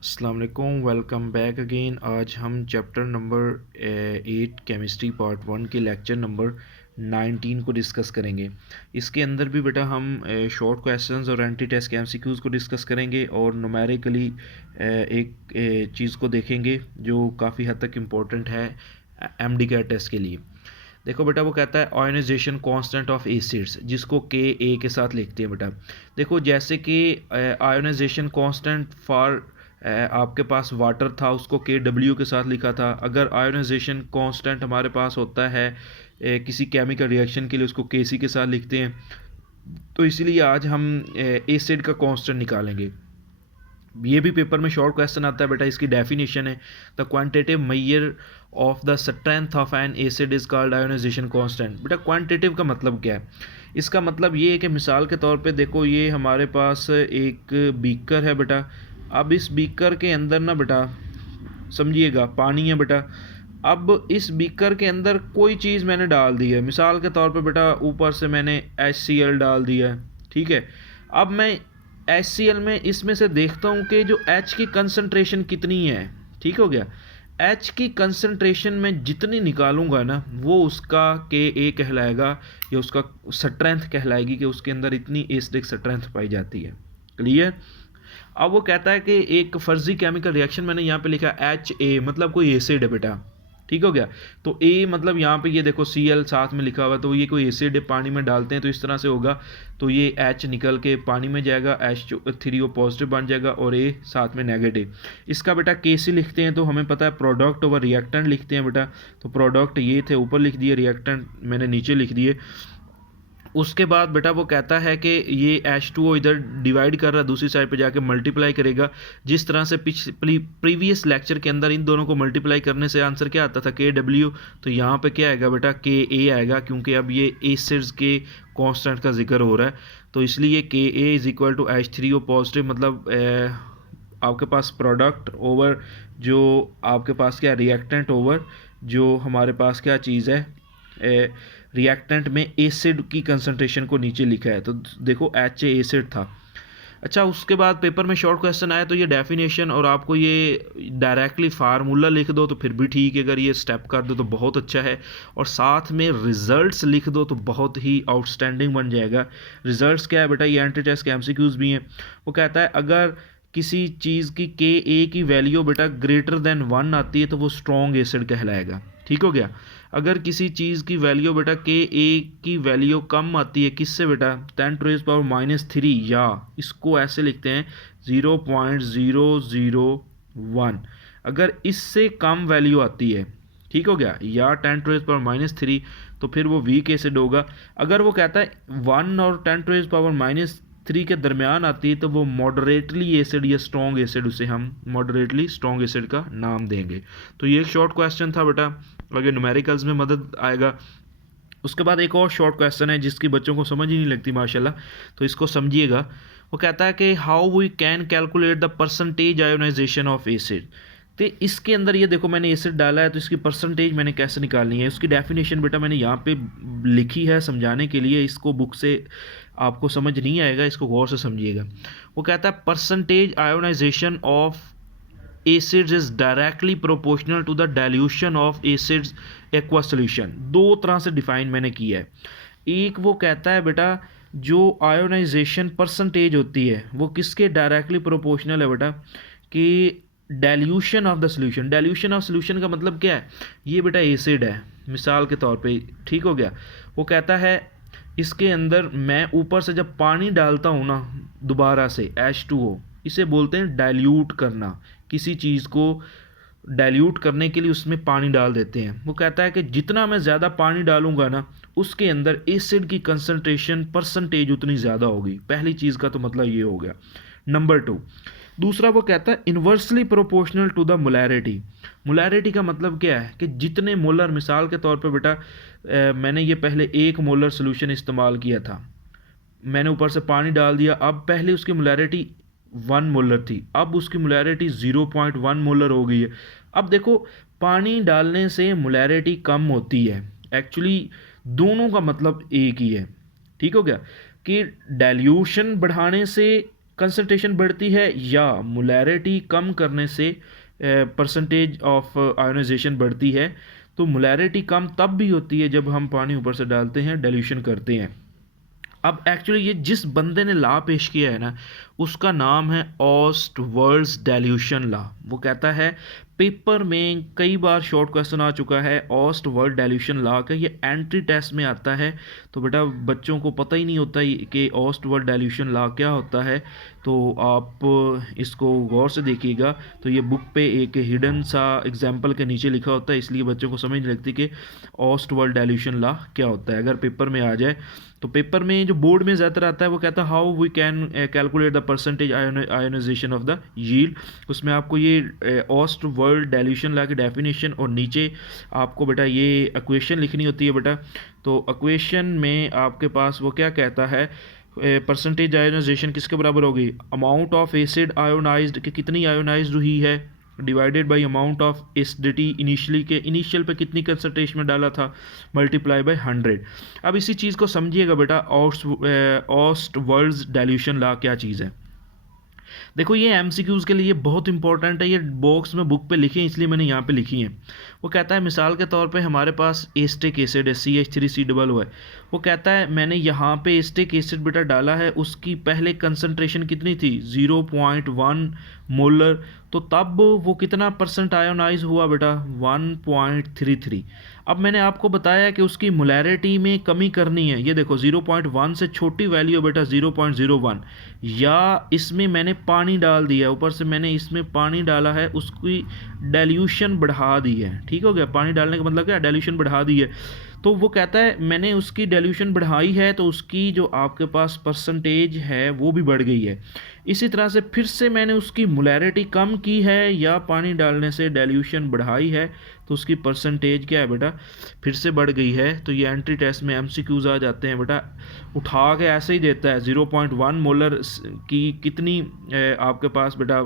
अस्सलाम वालेकुम, welcome back again. आज हम चैप्टर नंबर 8 केमिस्ट्री पार्ट 1 के लेक्चर नंबर 19 को डिस्कस करेंगे। इसके अंदर भी बेटा हम शॉर्ट क्वेश्चंस और एंटी टेस्ट एमसीक्यूज़ को डिस्कस करेंगे और न्यूमेरिकली एक चीज़ को देखेंगे जो काफ़ी हद तक इम्पोर्टेंट है एमडी कैट टेस्ट के लिए। देखो बेटा, वो कहता है आयोनाइजेशन कांस्टेंट ऑफ एसिड्स, जिसको के ए के साथ लिखते हैं बेटा। देखो जैसे कि आयोनाइजेशन कांस्टेंट फॉर आपके पास वाटर था, उसको के डब्ल्यू के साथ लिखा था। अगर आयोनाइजेशन कांस्टेंट हमारे पास होता है किसी केमिकल रिएक्शन के लिए, उसको के सी के साथ लिखते हैं। तो इसलिए आज हम एसिड का कांस्टेंट निकालेंगे। ये भी पेपर में शॉर्ट क्वेश्चन आता है बेटा। इसकी डेफिनेशन है the quantitative measure of the strength of N acid is called ionisation constant. बेटा क्वांटिटेटिव का मतलब क्या है? इसका मतलब ये है कि मिसाल के तौर पे देखो, ये हमारे पास एक बीकर है बेटा। अब इस बीकर के अंदर ना बेटा, समझिएगा, पानी है बेटा। अब इस बीकर के अंदर कोई चीज़ मैंने डाल दी है, मिसाल के तौर पे बेटा ऊपर से मैंने HCl डाल दिया है, ठीक है। अब मैं HCl में इसमें से देखता हूँ कि जो H की कंसंट्रेशन कितनी है, ठीक हो गया। H की कंसंट्रेशन में जितनी निकालूंगा ना, वो उसका Ka कहलाएगा या उसका स्ट्रेंथ कहलाएगी कि उसके अंदर इतनी एसिडिक स्ट्रेंथ पाई जाती है। क्लियर? अब वो कहता है कि एक फर्जी केमिकल रिएक्शन, मैंने यहाँ पे लिखा HA, मतलब कोई एसिड है बेटा, ठीक हो गया। तो A मतलब यहाँ पे ये देखो Cl साथ में लिखा हुआ है, तो ये कोई एसिड है, पानी में डालते हैं तो इस तरह से होगा। तो ये H निकल के पानी में जाएगा, H3O पॉजिटिव बन जाएगा और A साथ में नेगेटिव। इसका बेटा Kc लिखते हैं तो हमें पता है प्रोडक्ट ओवर रिएक्टेंट लिखते हैं बेटा। तो प्रोडक्ट ये थे ऊपर लिख दिए, रिएक्टेंट मैंने नीचे लिख दिए। उसके बाद बेटा वो कहता है कि ये H2O इधर डिवाइड कर रहा है, दूसरी साइड पे जाके मल्टीप्लाई करेगा। जिस तरह से प्रीवियस लेक्चर के अंदर इन दोनों को मल्टीप्लाई करने से आंसर क्या आता था, KW। तो यहाँ पे क्या आएगा बेटा, Ka आएगा, क्योंकि अब ये एसिड्स के कांस्टेंट का जिक्र हो रहा है। तो इसलिए Ka is equal to H3O positive, मतलब आपके पास प्रोडक्ट ओवर जो आपके पास क्या रिएक्टेंट ओवर जो हमारे पास क्या चीज़ है, रिएक्टेंट में एसिड की कंसंट्रेशन को नीचे लिखा है। तो देखो HA एसिड था। अच्छा, उसके बाद पेपर में शॉर्ट क्वेश्चन आया तो ये डेफिनेशन और आपको ये डायरेक्टली फार्मूला लिख दो तो फिर भी ठीक है, अगर ये स्टेप कर दो तो बहुत अच्छा है, और साथ में रिजल्ट्स लिख दो तो बहुत ही आउटस्टैंडिंग बन जाएगा। रिजल्ट्स क्या है बेटा, ये एंटी टेस्ट के MCQs भी हैं। वो कहता है अगर किसी चीज़ की Ka की वैल्यू बेटा ग्रेटर देन 1 आती है तो वो स्ट्रॉन्ग एसिड कहलाएगा, ठीक हो गया। अगर किसी चीज़ की वैल्यू बेटा Ka की वैल्यू कम आती है, किससे बेटा, 10⁻³ या इसको ऐसे लिखते हैं 0.001। अगर इससे कम वैल्यू आती है, ठीक हो गया, या 10⁻³ तो फिर वो वीक एसिड होगा। अगर वो कहता है 1 और 10⁻³ के दरमियान आती है तो वो मॉडरेटली एसिड या स्ट्रॉन्ग एसिड, उसे हम मॉडरेटली स्ट्रॉन्ग एसिड का नाम देंगे। तो ये एक शॉर्ट क्वेश्चन था बेटा, आगे न्यूमेरिकल्स में मदद आएगा। उसके बाद एक और शॉर्ट क्वेश्चन है जिसकी बच्चों को समझ ही नहीं लगती माशाल्लाह, तो इसको समझिएगा। वो कहता है कि how we can calculate the percentage ionization of acid. तो इसके अंदर ये देखो मैंने एसिड डाला है, तो इसकी परसेंटेज मैंने कैसे निकालनी है, उसकी डेफिनेशन बेटा मैंने यहाँ पे लिखी है समझाने के लिए। इसको बुक से आपको समझ नहीं आएगा, इसको गौर से समझिएगा। वो कहता है percentage ionization of acids is directly proportional to the dilution of acids aqua solution. दो तरह से डिफाइन मैंने किया है। एक वो कहता है बेटा जो आयोनाइजेशन परसेंटेज होती है वो किसके डायरेक्टली प्रोपोर्शनल है बेटा, कि dilution of the solution. Dilution of solution का मतलब क्या है, ये बेटा एसिड है मिसाल के तौर पे, ठीक हो गया। वो कहता है इसके अंदर मैं ऊपर से जब पानी डालता हूँ ना दोबारा से H2O, इसे बोलते हैं डाइल्यूट करना। किसी चीज़ को डाइल्यूट करने के लिए उसमें पानी डाल देते हैं। वो कहता है कि जितना मैं ज़्यादा पानी डालूंगा ना उसके अंदर एसिड की कंसंट्रेशन परसेंटेज उतनी ज़्यादा होगी। पहली चीज़ का तो मतलब ये हो गया। नंबर 2, दूसरा वो कहता है inversely proportional to the molarity. Molarity का मतलब क्या है कि जितने मोलर, मिसाल के तौर पे बेटा मैंने ये पहले 1 मोलर सोल्यूशन इस्तेमाल किया था, मैंने ऊपर से पानी डाल दिया। अब पहले उसकी मोलैरिटी 1 मोलर थी, अब उसकी मोलैरिटी 0.1 मोलर हो गई है। अब देखो पानी डालने से मोलैरिटी कम होती है, एक्चुअली दोनों का मतलब एक ही है, ठीक हो गया, कि डाइल्यूशन बढ़ाने से कंसंट्रेशन बढ़ती है या मोलैरिटी कम करने से परसेंटेज ऑफ आयोनाइजेशन बढ़ती है। तो मोलैरिटी कम तब भी होती है जब हम पानी ऊपर से डालते हैं, डाइल्यूशन करते हैं। अब एक्चुअली ये जिस बंदे ने लॉ पेश किया है ना, उसका नाम है ऑस्टवर्ल्स डाइल्यूशन लॉ। वो कहता है, पेपर में कई बार शॉर्ट क्वेश्चन आ चुका है ऑस्टवर्ल्ड डाइल्यूशन लॉ का, ये एंट्री टेस्ट में आता है। तो बेटा बच्चों को पता ही नहीं होता कि ऑस्टवर्ल्ड डाइल्यूशन लॉ क्या होता है, तो आप इसको गौर से देखिएगा। तो ये बुक पे एक हिडन सा एग्जाम्पल के नीचे लिखा होता है, इसलिए बच्चों को समझ नहीं लगती कि ऑस्टवर्ल्ड डाइल्यूशन लॉ क्या होता है। अगर पेपर में आ जाए, तो पेपर में जो बोर्ड में ज़्यादातर आता है वो कहता है how we can calculate the percentage ionization of the yield. उसमें आपको ये ऑस्टवर्ल्ड डाइल्यूशन लॉ की डेफिनेशन और नीचे आपको बेटा ये इक्वेशन लिखनी होती है बेटा। तो इक्वेशन में आपके पास वो क्या कहता है, परसेंटेज आयोनाइजेशन किसके बराबर होगी, अमाउंट ऑफ एसिड आयोनाइज्ड कि कितनी आयोनाइज्ड हुई है, divided by amount of acidity initially के इनिशियल पे कितनी कंसंट्रेशन में डाला था, मल्टीप्लाई बाय 100। अब इसी चीज़ को समझिएगा बेटा, ऑस्टवर्ल्ड्स डाइल्यूशन लॉ क्या चीज़ है। देखो ये एमसीक्यूज़ के लिए बहुत इंपॉर्टेंट है, ये बॉक्स में बुक पे लिखी है इसलिए मैंने यहाँ पे लिखी है। वो कहता है मिसाल के तौर पे हमारे पास एस्टिक एसिड है, CH3COO है। वो कहता है मैंने यहाँ पे एस्टिक एसिड बेटा डाला है, उसकी पहले कंसंट्रेशन कितनी थी, 0.1 मोलर। तो तब वो कितना परसेंट आयोनाइज हुआ बेटा, 1.33। अब मैंने आपको बताया कि उसकी मोलैरिटी में कमी करनी है। ये देखो 0.1 से छोटी वैल्यू बेटा 0.01, या इसमें मैंने पानी डाल दिया, ऊपर से मैंने इसमें पानी डाला है, उसकी डाइल्यूशन बढ़ा दी है। ठीक हो गया, पानी डालने का मतलब क्या, डाइल्यूशन बढ़ा दी है। तो वो कहता है मैंने उसकी डाइल्यूशन बढ़ाई है, तो उसकी जो आपके पास परसेंटेज है वो भी बढ़ गई है। इसी तरह से फिर से मैंने उसकी मोलैरिटी कम की है या पानी डालने से डाइल्यूशन बढ़ाई है, तो उसकी परसेंटेज क्या है बेटा, फिर से बढ़ गई है। तो ये एंट्री टेस्ट में एमसीक्यूज आ जाते हैं बेटा, उठा के ऐसे ही देता है 0.1 मोलर की कितनी आपके पास बेटा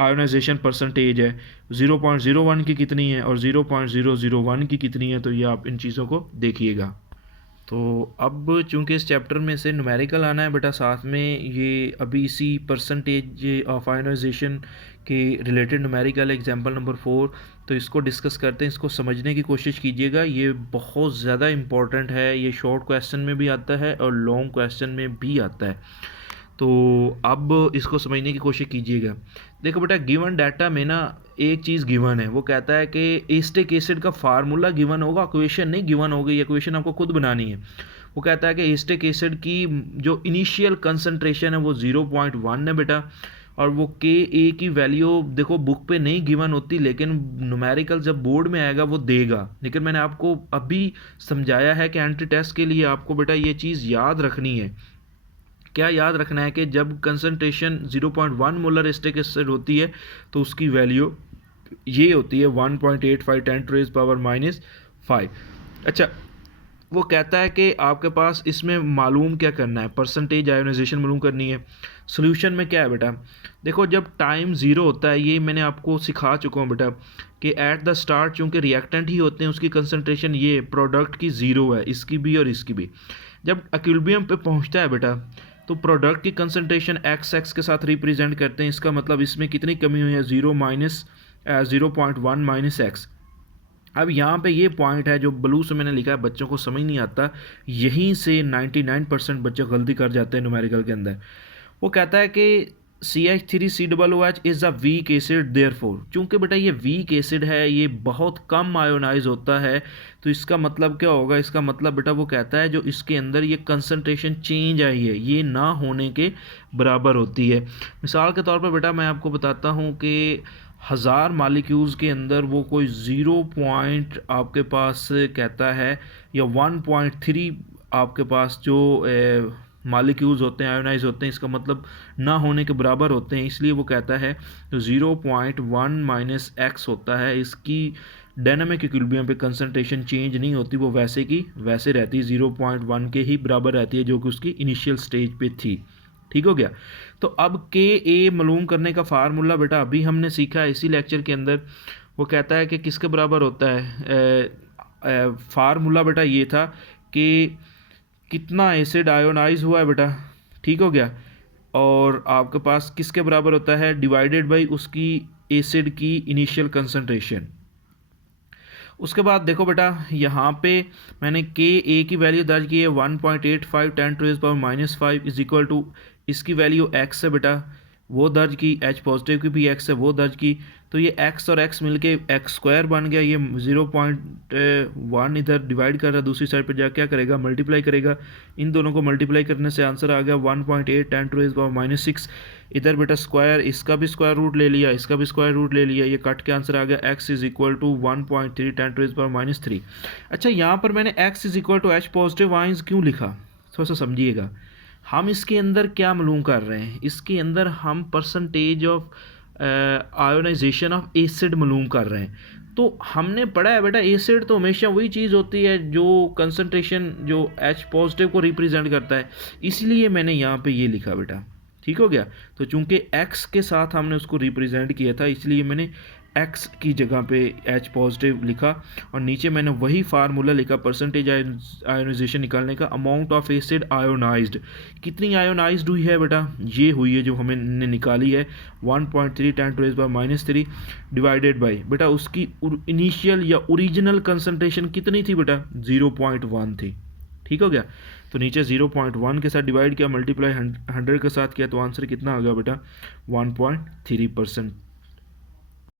आयोनाइजेशन परसेंटेज है, 0.01 की कितनी है और 0.001 की कितनी है। तो ये आप इन चीज़ों को देखिएगा। तो अब चूंकि इस चैप्टर में से न्यूमेरिकल आना है बेटा, साथ में ये अभी इसी परसेंटेज ऑफ आयोनाइजेशन के रिलेटेड न्यूमेरिकल एग्जांपल नंबर 4, तो इसको डिस्कस करते हैं, इसको समझने की कोशिश कीजिएगा। ये बहुत ज़्यादा इम्पॉर्टेंट है, ये शॉर्ट क्वेश्चन में भी आता है और लॉन्ग क्वेश्चन में भी आता है। तो अब इसको समझने की कोशिश कीजिएगा। देखो बेटा गिवन डाटा में ना एक चीज़ गिवन है, वो कहता है कि एस्टिक एसिड का फार्मूला गिवन होगा, इक्वेशन नहीं गिवन होगी, इक्वेशन आपको खुद बनानी है। वो कहता है कि एस्टिक एसिड की जो इनिशियल कंसंट्रेशन है वो 0.1 है बेटा, और वो Ka की वैल्यू देखो बुक पे नहीं गिवन होती, लेकिन न्यूमेरिकल जब बोर्ड में आएगा वो देगा। लेकिन मैंने आपको अभी समझाया है कि एंट्री टेस्ट के लिए आपको बेटा ये चीज़ याद रखनी है। क्या याद रखना है कि जब कंसंट्रेशन 0.1 मोलर एस्टिक एसिड होती है तो उसकी वैल्यू ये होती है 1.85 10⁻⁻⁵। अच्छा, वो कहता है कि आपके पास इसमें मालूम क्या करना है, परसेंटेज आयोनाइजेशन मालूम करनी है। सोल्यूशन में क्या है बेटा, देखो जब टाइम ज़ीरो होता है, ये मैंने आपको सिखा चुका हूँ बेटा कि एट द स्टार्ट चूँकि रिएक्टेंट ही होते हैं, उसकी कंसंट्रेशन ये प्रोडक्ट की ज़ीरो है, इसकी भी और इसकी भी। जब इक्विलिब्रियम पे पहुँचता है बेटा, तो प्रोडक्ट की कंसंट्रेशन x के साथ रिप्रेजेंट करते हैं। इसका मतलब इसमें कितनी कमी हुई है, 0.1 माइनस एक्स। अब यहाँ पे ये पॉइंट है जो ब्लू से मैंने लिखा है, बच्चों को समझ नहीं आता, यहीं से 99% बच्चे गलती कर जाते हैं न्यूमेरिकल के अंदर। वो कहता है कि CH3COOH is a weak acid, therefore चूँकि बेटा ये वीक एसिड है, ये बहुत कम आयोनाइज होता है, तो इसका मतलब क्या होगा, इसका मतलब बेटा वो कहता है जो इसके अंदर ये कंसंट्रेशन चेंज आई है ये ना होने के बराबर होती है। मिसाल के तौर पर बेटा मैं आपको बताता हूँ कि 1000 मालिक्यूल्स के अंदर वो कोई 0 पॉइंट आपके पास कहता है, या 1.3 आपके पास जो मालिक्यूल्स होते हैं आयोनाइज होते हैं, इसका मतलब ना होने के बराबर होते हैं, इसलिए वो कहता है तो 0.1 माइनस एक्स होता है, इसकी डायनामिक इक्विलिब्रियम पे कंसंट्रेशन चेंज नहीं होती, वो वैसे की वैसे रहती है, 0.1 के ही बराबर रहती है जो कि उसकी इनिशियल स्टेज पे थी। ठीक हो गया। तो अब Ka मालूम करने का फार्मूला बेटा अभी हमने सीखा है इसी लेक्चर के अंदर। वो कहता है कि किसके बराबर होता है, फार्मूला बेटा ये था कि कितना एसिड आयोनाइज हुआ है बेटा। ठीक हो गया, और आपके पास किसके बराबर होता है, डिवाइडेड बाई उसकी एसिड की इनिशियल कंसंट्रेशन। उसके बाद देखो बेटा यहाँ पे मैंने के ए की वैल्यू दर्ज की है 1.85 10⁻⁵ इज इक्वल टू इसकी वैल्यू एक्स है बेटा, वो दर्ज की, एच पॉजिटिव की भी एक्स है वो दर्ज की। तो ये एक्स और एक्स मिलके एक्स स्क्वायर बन गया। ये 0.1 इधर डिवाइड कर रहा है, दूसरी साइड पे जा क्या करेगा, मल्टीप्लाई करेगा। इन दोनों को मल्टीप्लाई करने से आंसर आ गया 1.8 10⁻⁶। इधर बेटा स्क्वायर, इसका भी स्क्वायर रूट ले लिया, इसका भी स्क्वायर रूट ले लिया, ये कट के आंसर आ गया x इज इक्वल टू 1.3 10⁻⁻3। अच्छा यहाँ पर मैंने x is equal to H positive ions क्यों लिखा, थोड़ा सा समझिएगा। हम इसके अंदर क्या मालूम कर रहे हैं, इसके अंदर हम percentage of ionization of acid मालूम कर रहे हैं। तो हमने पढ़ा है बेटा एसिड तो हमेशा वही चीज़ होती है जो कंसंट्रेशन जो H पॉजिटिव को रिप्रेजेंट करता है, इसलिए मैंने यहाँ पे ये लिखा बेटा, ठीक हो गया। तो चूंकि X के साथ हमने उसको रिप्रेजेंट किया था इसलिए मैंने X की जगह पे H पॉजिटिव लिखा, और नीचे मैंने वही फार्मूला लिखा परसेंटेज आयोनाइजेशन निकालने का, अमाउंट ऑफ एसिड आयोनाइज्ड। कितनी आयोनाइज्ड हुई है बेटा, ये हुई है जो हमने निकाली है 1.3 10⁻⁻3 डिवाइडेड बाई बेटा उसकी इनिशियल या ओरिजिनल कंसंट्रेशन कितनी थी बेटा, 0.1 थी, ठीक हो गया। तो नीचे 0.1 के साथ डिवाइड किया, मल्टीप्लाई 100 के साथ किया, तो आंसर कितना आ गया बेटा 1.3%।